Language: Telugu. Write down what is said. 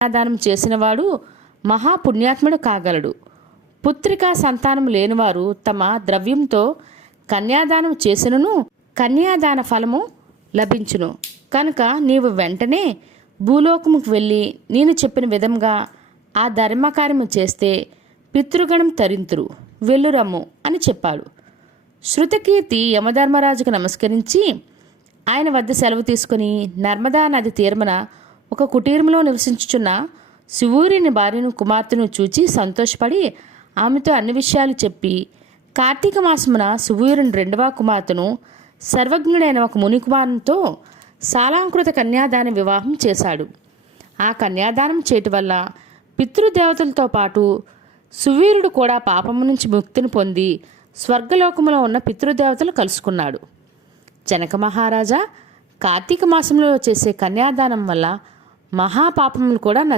కన్యాదానం చేసినవాడు మహాపుణ్యాత్ముడు కాగలడు. పుత్రికా సంతానం లేనివారు తమ ద్రవ్యంతో కన్యాదానం చేసినను కన్యాదాన ఫలము లభించును. కనుక నీవు వెంటనే భూలోకముకు వెళ్ళి నేను చెప్పిన విధంగా ఆ ధర్మకార్యము చేస్తే పితృగణం తరింతురు. వెళ్ళురమ్ము అని చెప్పాడు. శృతకీర్తి యమధర్మరాజుకు నమస్కరించి ఆయన వద్ద సెలవు తీసుకుని నర్మదా నది తీర్మన ఒక కుటీరంలో నివసించుచున్న శివూరిని భార్యను కుమార్తెను చూచి సంతోషపడి ఆమెతో అన్ని విషయాలు చెప్పి కార్తీక మాసమున సువీరుని రెండవ కుమార్తెను సర్వజ్ఞుడైన ఒక మునికుమారునితో సాలాంకృత కన్యాదాన వివాహం చేశాడు. ఆ కన్యాదానం చేయటం వల్ల పితృదేవతలతో పాటు సువీరుడు కూడా పాపము నుంచి ముక్తిని పొంది స్వర్గలోకములో ఉన్న పితృదేవతలు కలుసుకున్నాడు. జనక మహారాజా కార్తీక మాసంలో చేసే కన్యాదానం వల్ల మహాపాపములు కూడా